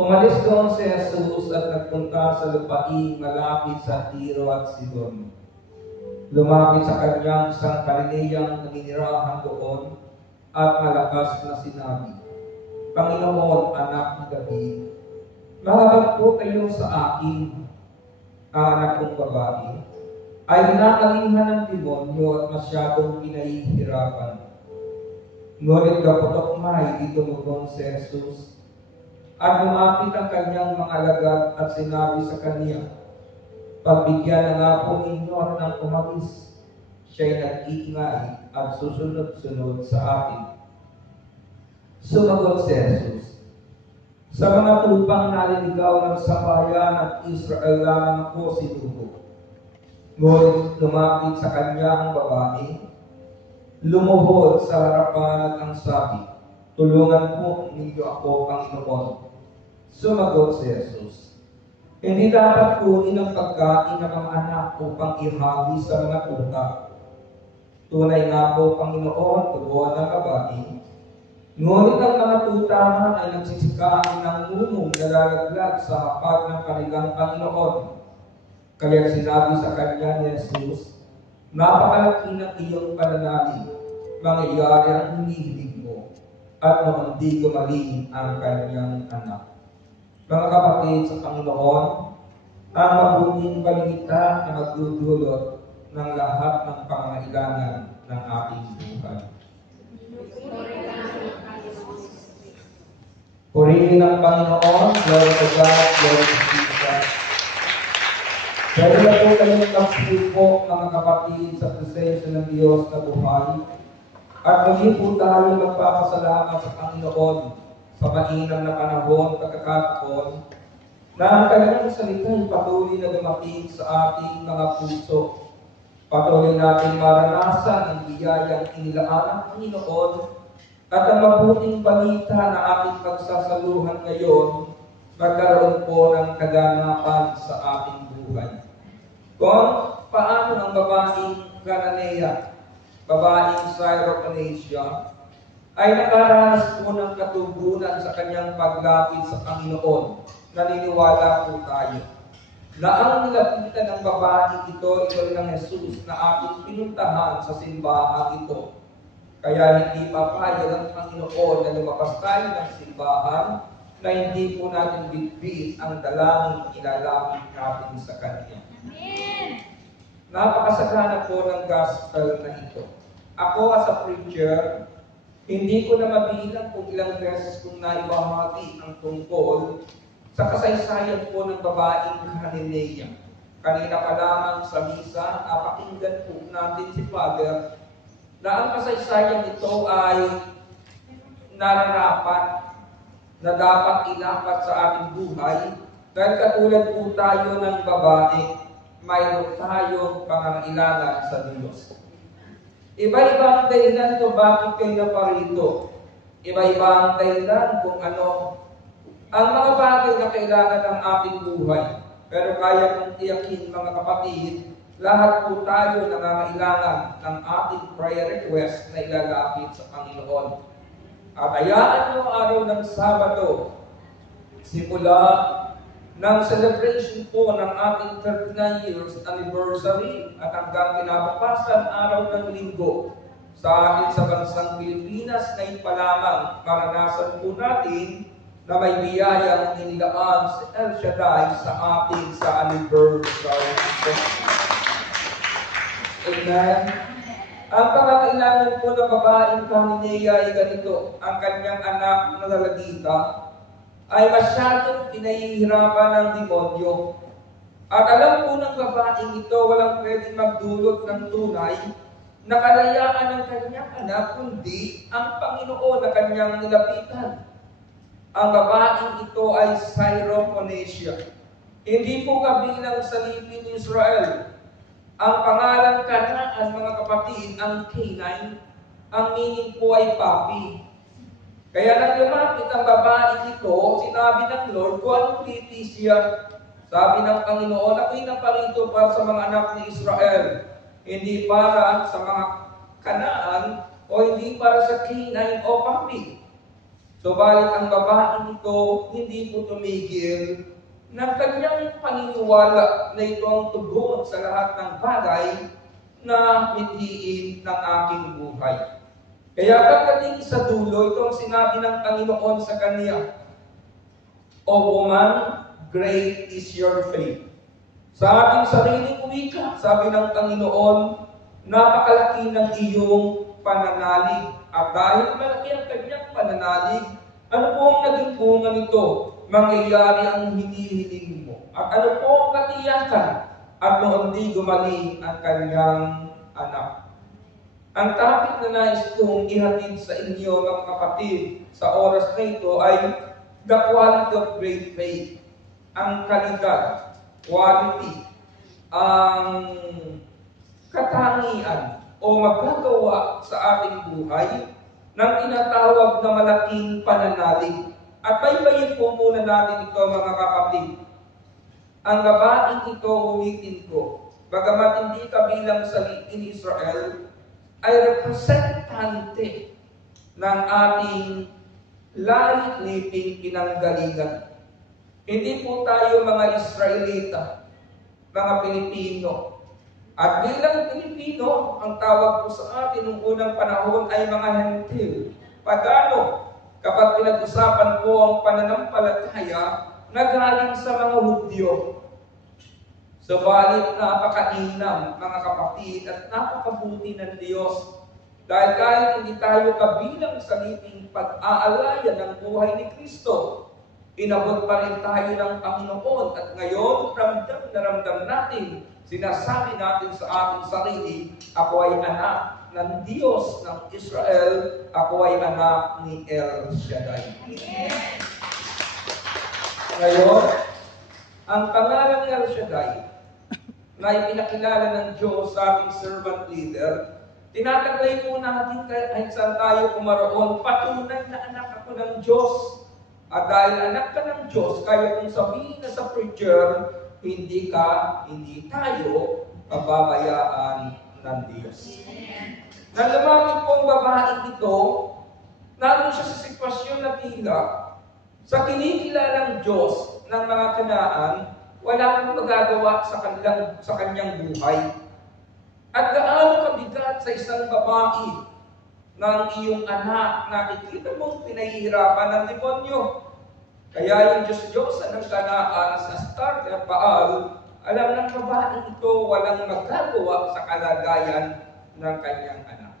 Umalis doon si Jesus at nagpunta sa lupain malapit sa Tiro at Sidon. Lumapit sa kanyang isang Galileyang naninirahan doon at malakas na sinabi, Panginoon, anak ni David, maharap po kayo sa akin, anak kong babae, ay nakalihan ng demonyo at masyadong pinahihirapan. Ngunit kaputok may dito mo si Jesus, at lumapit ang kanyang mga alagad at sinabi sa kanya, Pagbigyan na nga po ninyo ng umalis. Siya'y nag-iingay at susunod-sunod sa akin. Sumagot si Jesus, Sa mga tupang naliligaw ng sambahayan at Israel lamang ako sinugo. Ngunit lumapit sa kanya ang babae, lumuhod sa harapan at ang sabi, Tulungan po ninyo ako, Panginoon. Sumagot si Jesus, Hindi dapat kunin ang pagkain ng mga anak upang ihawi sa mga tuta. Tunay nga po, Panginoon, tugon ng babae. Ngunit ang mga tuta ay nagsisikain ng umong nalalaglag sa hapag ng kanilang Panginoon. Kaya sinabi sa kanya ni Jesus, Napakalaki ng iyong pananalig, mangyayari ang hinihiling mo, at noon di gumaling ang kanyang anak. Mga kapatid sa Panginoon, ang mabuting balita na magdudulot ng lahat ng pangangailangan ng ating buhay. Purihin ang Panginoon, glory to God, glory to Jesus. Dahil na po kayong po, mga kapatid, sa presensya ng Diyos na buhay, at muli po tayo magpapasalamat sa Panginoon sa mainam na panahon, pagkakataon, na ang kanyang salita'y patuloy na dumating sa ating mga puso. Patuloy natin maranasan ang biyayang inilaan ng Panginoon at ang mabuting balita na ating pagsasaluhan ngayon, magkaroon po ng kaganapan sa ating buhay. Kung paano ang babaeng Cananea, babaeng Syrophoenicia, ay nakaranas po ng katugunan sa kanyang paglapit sa Panginoon. Naniniwala po tayo na ang nilapitan ng babaeng ito ng Jesus na ating pinuntahan sa simbahan ito. Kaya hindi papayag ang Panginoon na lumabas tayo ng simbahan na hindi po natin bitbit ang dalangin ilalapit natin sa Kanya. Amen! Napakasagana po ng gospel na ito. Ako as a preacher, hindi ko na mabilang kung ilang beses kong naibahagi ang tungkol sa kasaysayan po ng babaeng Cananea. Kanina pa lamang sa misa, napakinggan po natin si Father na ang kasaysayan ito ay nararapat na dapat ilapat sa ating buhay dahil katulad po tayo ng babae, mayroon tayong pangangailangan sa Diyos. Iba-iba ang dahilan kung bakit kayo naparito. Iba-iba ang dahilan kung ano ang mga bagay na kailangan ng ating buhay. Pero kaya kong tiyakin, mga kapatid, lahat po tayo nangangailangan ng ating prayer request na ilalapit sa Panginoon. At hayaan mo araw ng Sabado, simula ng celebration po ng ating 39 years anniversary at hanggang kinabukasan araw ng Linggo sa atin sa bansang Pilipinas, ngayon pa lamang maranasan po natin na may biyayang inilaan si El Shaddai sa atin sa anniversary. Amen. Ang pangangailangan po ng babaeng Cananea ay ganito, ang kanyang anak na lalagita ay masyadong pinahihirapan ng demonyo. At alam po ng babaeng ito, walang pwedeng magdulot ng tunay na kalayaan ng kanyang anak, kundi ang Panginoon na kanyang nilapitan. Ang babaeng ito ay Syrophoenicia. Hindi po kabilang sa lipin ni Israel. Ang pangalan Kanaan, mga kapatid, ang Canaan, ang meaning po ay papi. Kaya nang lumapit ang babae ito, sinabi ng Lord, kung anong litis siya. Sabi ng Panginoon, ako'y naparito para sa mga anak ni Israel, hindi para sa mga Kanaan o hindi para sa Canaan o papi. Subalit ang babaeng ito hindi po tumigil na kanyang paniniwala na ito ang tugon sa lahat ng bagay na mithiin ng aking buhay. Kaya pagdating sa dulo, ito ang sinabi ng Panginoon sa kanya, "O woman, great is your faith." Sa ating sariling wika, sabi ng Panginoon, napakalaki ng iyong pananalig. At dahil malaki ang kanyang pananalig, ano po ang naging bunga nito? Mangyayari ang hinihiling mo. At ano po ang katiyakan? At noon di gumaling ang kanyang anak. Ang topic na nais kong ihatid sa inyo, mga kapatid, sa oras na ito ay the quality of great faith. Ang kalidad, quality, ang katangian o magagawa sa ating buhay ng tinatawag na malaking pananalig. At baybayin po muna natin ito, mga kapatid. Ang babaeng ito, ulitin ko, bagamat hindi kabilang sa litin Israel, ay representante ng ating lahi-liping pinanggalingan. Hindi po tayo mga Israelita, mga Pilipino. At bilang Pilipino, ang tawag po sa atin noong unang panahon ay mga Hentil, Pagano. Kapag pinag-usapan po ang pananampalataya na galing sa mga Hudyo. Subalit napakainam, mga kapatid, at napakabuti ng Diyos. Dahil kahit hindi tayo kabilang sa liping pag-aalaya ng buhay ni Kristo, inabot pa rin tayo ng Panginoon. At ngayon, ramdam na ramdam natin, sinasabi natin sa ating sarili, ako ay anak ng Diyos ng Israel, ako ay anak ni El Shaddai. Ngayon, ang pangalan ni El Shaddai na ipinakilala ng Diyos sa ating servant leader, tinataglay po natin kahit saan tayo kumaroon, patunay na anak ako ng Diyos. At dahil anak ka ng Diyos, kaya kung sabihin na sa preacher, hindi tayo pababayaan ng Diyos. Nang lumapit po ang babaeng ito, naroon siya sa sitwasyon na tila sa kinikilalang Diyos ng mga Kanaan, wala kang magagawa sa kanyang buhay. At gaano kabigat sa isang babae ng iyong anak, nakikita mong pinahihirapan ng demonyo. Kaya yung Diyos-Diyosan ng Kanaan sa Astarte at Baal, alam ng babaeng ito walang magagawa sa kalagayan ng kanyang anak.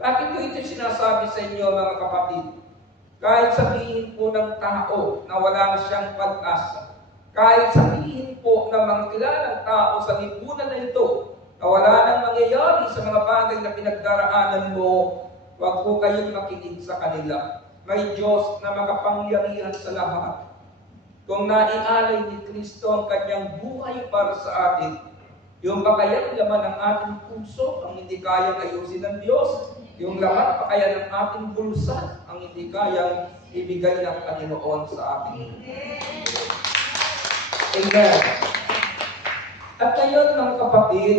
Bakit ko ito sinasabi sa inyo, mga kapatid? Kahit sabihin po ng tao na wala na siyang pag-asa, kahit sabihin po ng mga kilalang tao sa lipunan na ito na wala nang mangyayari sa mga bagay na pinagdaraanan mo, huwag po kayong makinig sa kanila. May Diyos na makapangyarihan sa lahat. Kung naialay ni Kristo ang kanyang buhay para sa atin, yung pakayang laman ng ating puso ang hindi kayang ayusin ng Diyos, yung laman pakaya ng ating bulsa ang hindi kayang ibigay ng Panginoon sa atin. Amen. At ngayon, mga kapatid,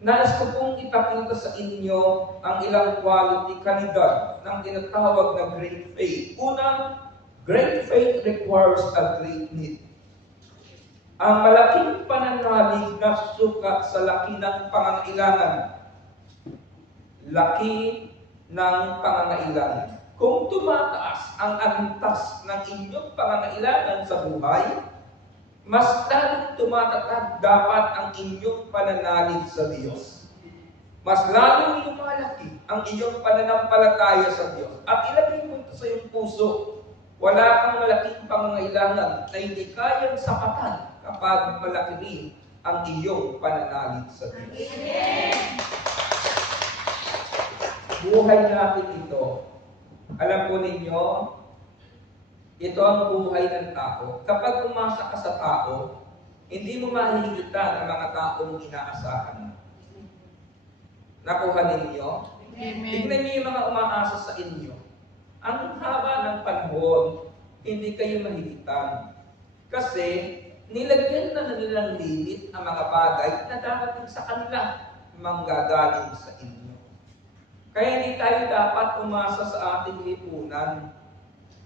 nais ko pong ipakita sa inyo ang ilang quality, kalidad ng tinatawag na great faith. Una, great faith requires a great need. Ang malaking pananalig na sukat sa laki ng pangangailangan. Laki ng pangangailangan. Kung tumataas ang antas ng inyong pangangailangan sa buhay, mas lalong tumatatag dapat ang inyong pananalig sa Diyos. Mas lalong lumalaki ang iyong pananampalataya sa Diyos. At ilagay mo ito sa iyong puso. Wala kang malaking pangangailangan na hindi kayang sapatan kapag malaki rin ang iyong pananalig sa Diyos. Buhay natin ito. Alam po ninyo, ito ang buhay ng tao. Kapag umasa ka sa tao, hindi mo mahihigitan ang mga taong inaasahan mo. Nakuha ninyo? Tignan niyo yung mga umaasa sa inyo. Ang haba ng panahon, hindi kayo mahigitan. Kasi, nilagyan na nilang limit ang mga bagay na darating sa kanila, manggagaling sa inyo. Kaya hindi tayo dapat umasa sa ating lipunan.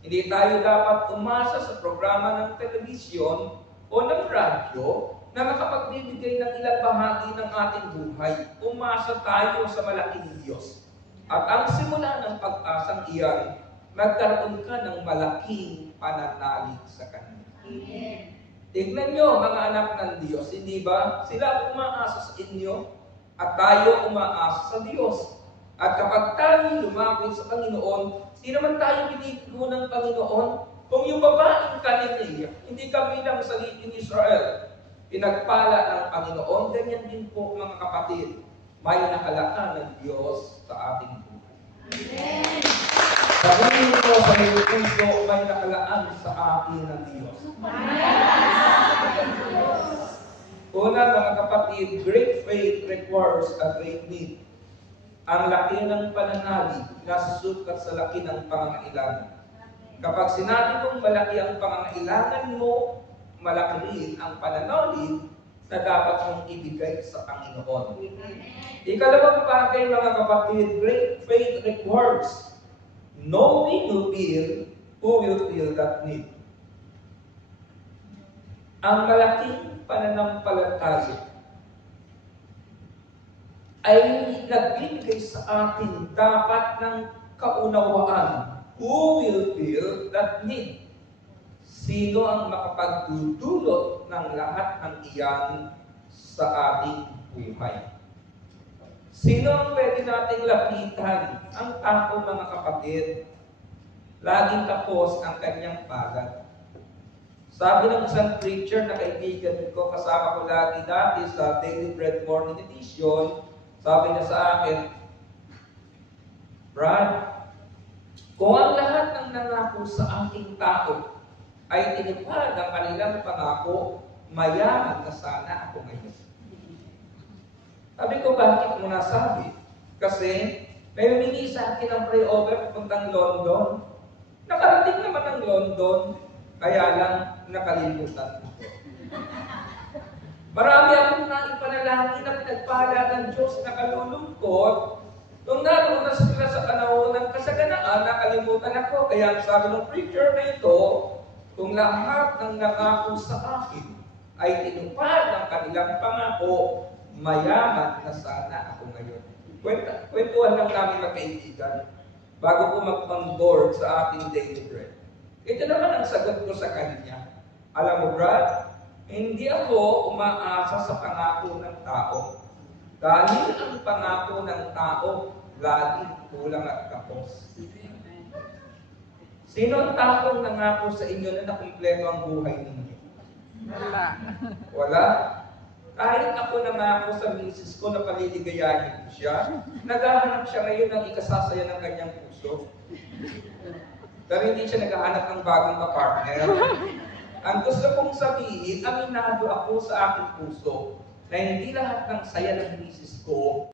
Hindi tayo dapat umasa sa programa ng telebisyon o ng radyo na makapagbibigay ng ilang bahagi ng ating buhay. Umasa tayo sa malaking Diyos. At ang simula ng pag-asang iyan, magkaroon ka ng malaking pananalig sa Kanya. Amen. Tignan nyo, mga anak ng Diyos, hindi ba? Sila umaasa sa inyo at tayo umaasa sa Diyos. At kapag tayo lumapit sa Panginoon, di naman tayo binigo ng Panginoon. Kung yung babaeng kanina, hindi ka bilang saliting Israel, pinagpala ng Panginoon, ganyan din po mga kapatid, may nakalakan ng Diyos sa ating buhay. Amen. Sabihin mo sa iyong puso, may nakalaan sa akin ng Diyos. Una, mga kapatid, great faith requires a great need. Ang laki ng pananalig, nasusukat sa laki ng pangangailangan. Kapag sinabi kong malaki ang pangangailangan mo, malaki rin ang pananalig na dapat mong ibigay sa Panginoon. Ikalawang bagay, mga kapatid, great faith requires knowing who will feel that need. Ang malaking pananampalataya ay nagbibigay sa atin dapat ng kaunawaan. Who will feel that need? Sino ang makapagdudulot ng lahat ng iyan sa ating buhay? Sino ang pwede nating lapitan? Ang tao, mga kapatid, laging tapos ang kanyang palad. Sabi ng isang preacher na kaibigan ko, kasama ko lagi dati sa Daily Bread Morning Edition, sabi niya sa akin, Brad, kung ang lahat ng nangako sa aking tao ay tinupad ang kanilang pangako, mayaman na sana ako ngayon. Sabi ko, bakit mo nasabi? Kasi may humingi sa akin ng pray-over pupuntang London. Nakarating naman ang London, kaya lang nakalimutan ko. Marami akong naipanalangin na pinagpala ng Diyos na kalulungkot. Nung naroon na sila sa panahon ng kasaganaan, nakalimutan ako. Kaya sabi ng preacher na ito, kung lahat ng nangako sa akin ay tinupad ang kanilang pangako, mayaman na sana ako ngayon. Kwentuhan lang namin magkaibigan bago ko mag-onboard sa ating daily bread. Ito naman ang sagot ko sa kanya. Alam mo, Brad, hindi ako umaasa sa pangako ng tao. Dahil ang pangako ng tao, laging kulang at kapos. Sino ang taong nangako sa inyo na nakumpleto ang buhay ninyo? Wala. Wala? Kahit ako nangako sa misis ko na paliligayahin ko siya, naghahanap siya ngayon ng ikasasaya ng kanyang puso. Pero hindi siya naghahanap ng bagong kapartner. Ang gusto kong sabihin, aminado ako sa aking puso na hindi lahat ng saya ng misis ko